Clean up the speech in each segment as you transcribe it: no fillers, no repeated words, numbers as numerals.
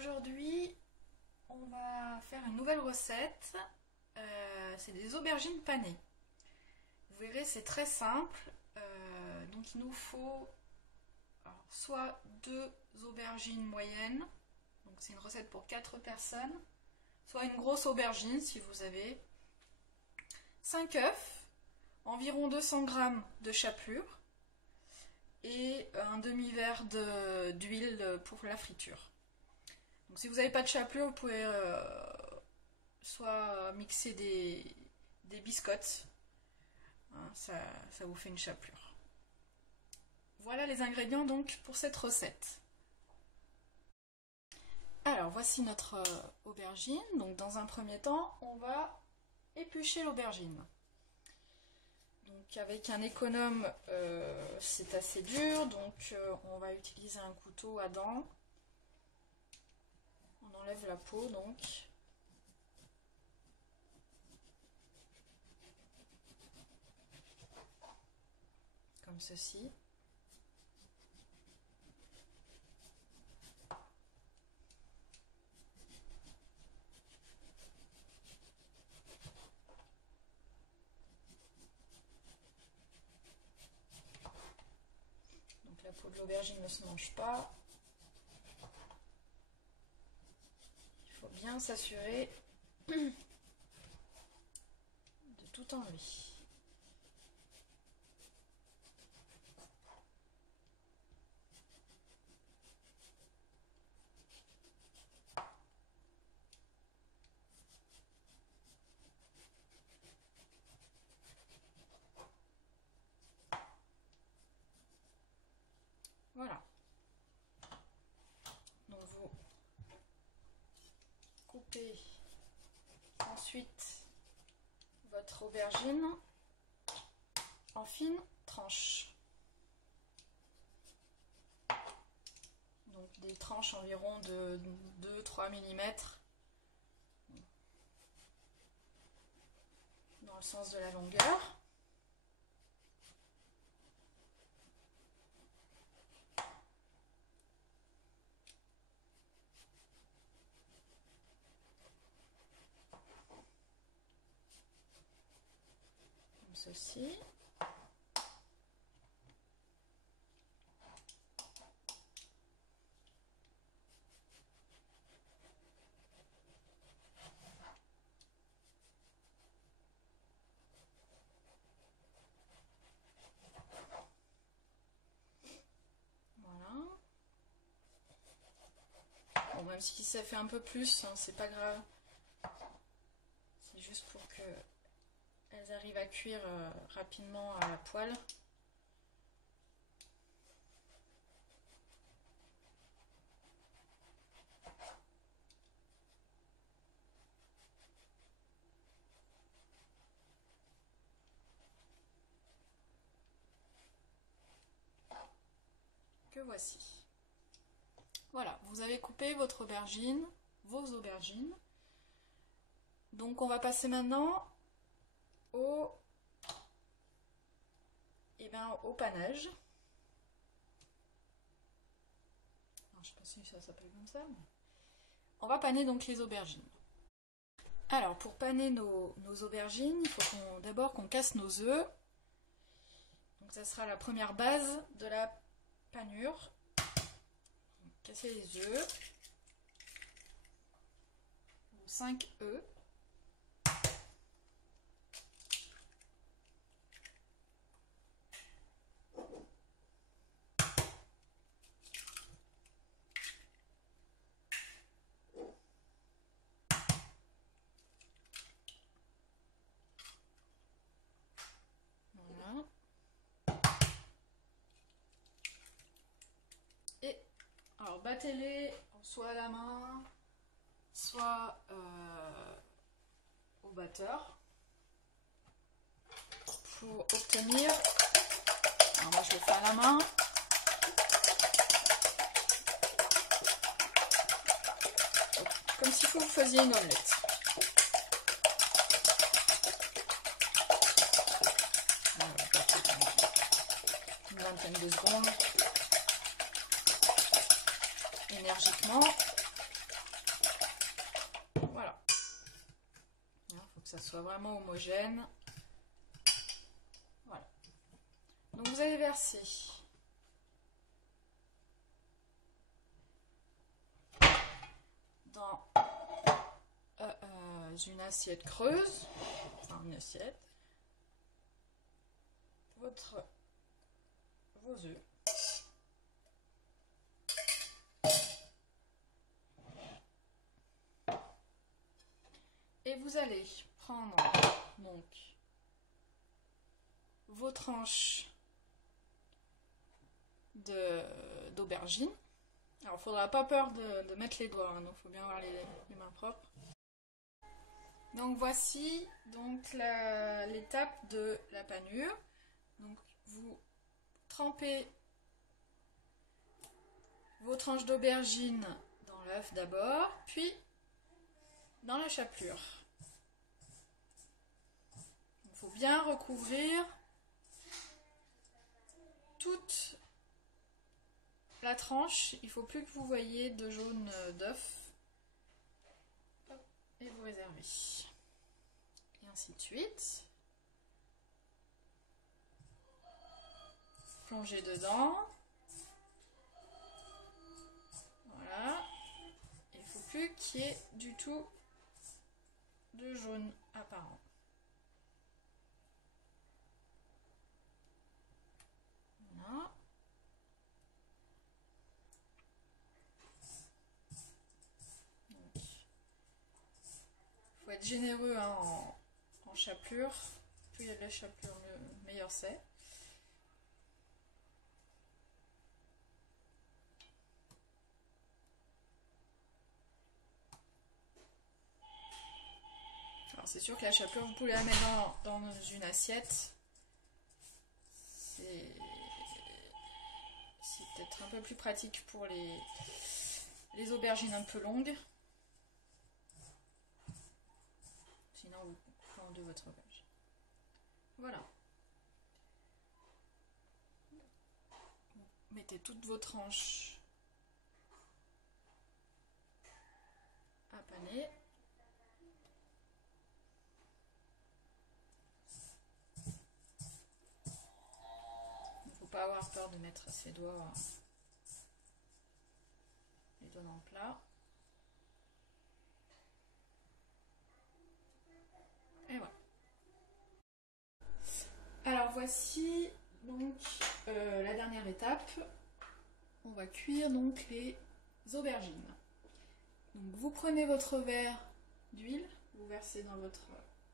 aujourd'hui, on va faire une nouvelle recette. C'est des aubergines panées. Vous verrez, c'est très simple. Donc il nous faut soit 2 aubergines moyennes, donc c'est une recette pour 4 personnes, soit une grosse aubergine si vous avez, 5 œufs, environ 200 g de chapelure et un demi-verre d'huile pour la friture. Donc si vous n'avez pas de chapelure, vous pouvez soit mixer des biscottes, hein, ça vous fait une chapelure. Voilà les ingrédients donc pour cette recette. Alors voici notre aubergine. Donc dans un premier temps, on va éplucher l'aubergine. Donc avec un économe, c'est assez dur, donc on va utiliser un couteau à dents. On enlève la peau donc. Comme ceci. Donc la peau de l'aubergine ne se mange pas. Il faut bien s'assurer de tout enlever. Voilà. Donc vous coupez ensuite votre aubergine en fines tranches. Donc des tranches environ de 2-3 mm dans le sens de la longueur. Comme ceci. Bon, même si ça fait un peu plus, hein, c'est pas grave. C'est juste pour que elles arrivent à cuire rapidement à la poêle. Que voici. Voilà, vous avez coupé votre aubergine, vos aubergines. Donc on va passer maintenant au panage. Alors, je sais pas si ça s'appelle comme ça. Mais... On va paner donc les aubergines. Alors pour paner nos aubergines, il faut d'abord qu'on casse nos œufs. Donc ça sera la première base de la panure. Casser les œufs. 5 œufs. Voilà. Et alors battez-les soit à la main, soit au batteur pour obtenir, alors moi je le fais à la main, comme si vous faisiez une omelette. Une vingtaine de secondes, énergiquement. ça soit vraiment homogène. Voilà. Donc vous allez verser dans une assiette creuse, enfin une assiette, vos œufs. Et vous allez prendre donc vos tranches d'aubergine. Alors il ne faudra pas peur de mettre les doigts, hein, donc il faut bien avoir les mains propres. Donc voici donc l'étape de la panure. Donc vous trempez vos tranches d'aubergine dans l'œuf d'abord, puis dans la chapelure. Il faut bien recouvrir toute la tranche. Il ne faut plus que vous voyez de jaune d'œuf. Et vous réservez. Et ainsi de suite. Plongez dedans. Voilà. Il ne faut plus qu'il y ait du tout de jaune apparent. Voilà. Donc, faut être généreux hein, en chapelure. Plus il y a de la chapelure, meilleur c'est. Alors c'est sûr que la chapelure, vous pouvez la mettre dans une assiette. C'est peut-être un peu plus pratique pour les aubergines un peu longues. Sinon vous fendez votre aubergine. Voilà. Vous mettez toutes vos tranches à paner. Pas avoir peur de mettre ses doigts, les doigts dans le plat. Et voilà. Alors voici donc la dernière étape. On va cuire donc les aubergines. Donc vous prenez votre verre d'huile, vous versez dans votre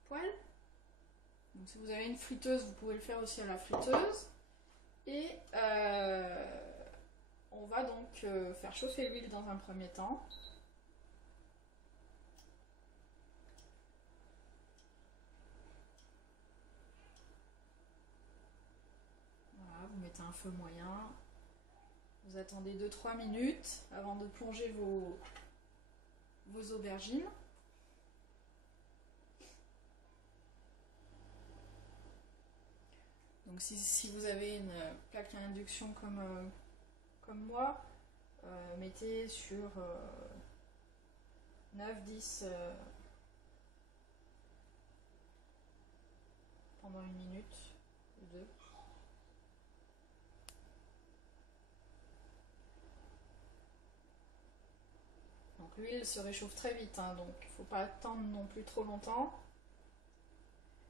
poêle. Donc si vous avez une friteuse, vous pouvez le faire aussi à la friteuse. Et on va donc faire chauffer l'huile dans un premier temps. Voilà, vous mettez un feu moyen. Vous attendez 2-3 minutes avant de plonger vos aubergines. Donc si vous avez une plaque à induction comme moi, mettez sur 9-10 pendant 1 minute ou 2. Donc l'huile se réchauffe très vite, hein, donc il ne faut pas attendre non plus trop longtemps.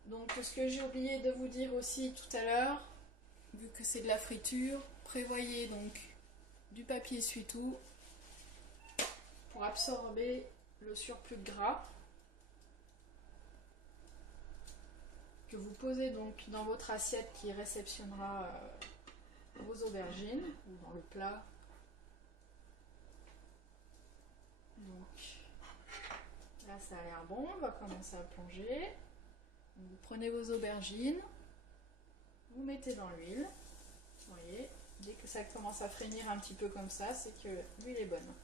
Donc ce que j'ai oublié de vous dire aussi tout à l'heure, vu que c'est de la friture, prévoyez donc du papier essuie-tout pour absorber le surplus de gras que vous posez donc dans votre assiette qui réceptionnera vos aubergines ou dans le plat. Donc là ça a l'air bon, on va commencer à plonger. Vous prenez vos aubergines, vous mettez dans l'huile, vous voyez, dès que ça commence à frémir un petit peu comme ça, c'est que l'huile est bonne.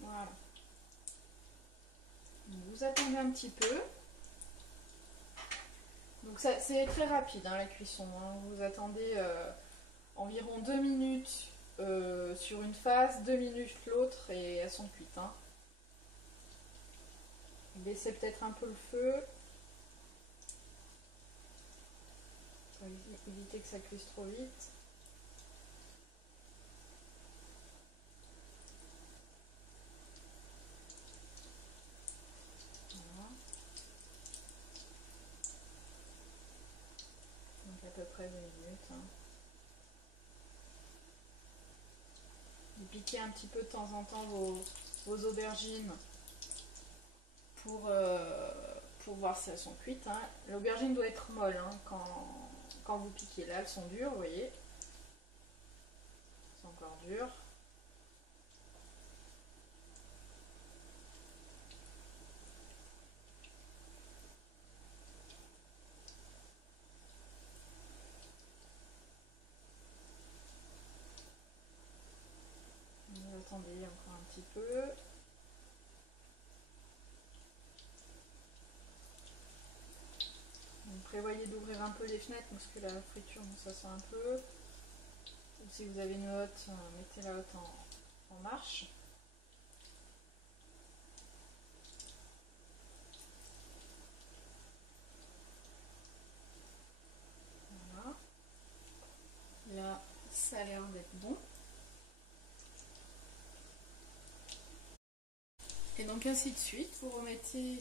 Voilà. Donc vous attendez un petit peu. Donc Donc c'est très rapide hein, la cuisson, hein. Vous attendez environ 2 minutes sur une face, 2 minutes l'autre et elles sont cuites. Hein. Baissez peut-être un peu le feu pour éviter que ça cuise trop vite. Voilà. Donc à peu près 2 minutes. Hein. Vous piquez un petit peu de temps en temps vos aubergines pour voir si elles sont cuites. Hein. L'aubergine doit être molle hein, quand vous piquez. Là, elles sont dures, vous voyez. Elles sont encore dures. Attendez encore un petit peu. Donc, prévoyez d'ouvrir un peu les fenêtres parce que la friture, ça sent un peu. Ou si vous avez une hotte, mettez la hotte en marche. Voilà. Là, ça a l'air d'être bon. Et donc ainsi de suite, vous remettez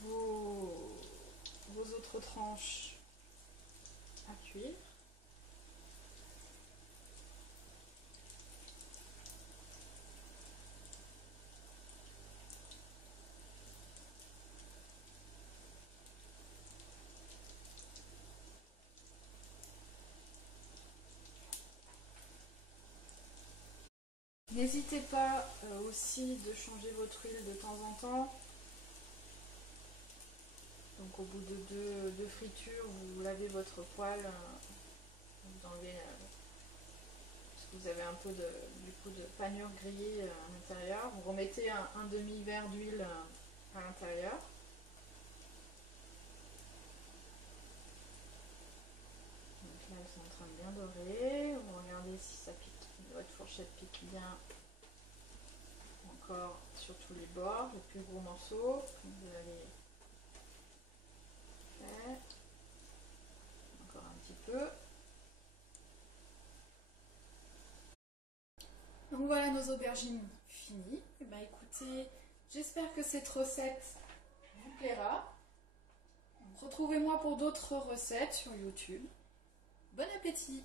vos autres tranches à cuire. N'hésitez pas aussi de changer votre huile de temps en temps. Donc au bout de deux fritures, vous lavez votre poêle, vous enlevez, parce que vous avez un peu de panure grillée à l'intérieur. Vous remettez un demi-verre d'huile à l'intérieur. Donc là, elles sont en train de bien dorer. Vous regardez si ça pique, votre fourchette pique bien. Encore sur tous les bords, les plus gros morceaux. Vous allez faire encore un petit peu. Donc voilà nos aubergines finies. Et ben écoutez, j'espère que cette recette vous plaira. Retrouvez-moi pour d'autres recettes sur YouTube. Bon appétit!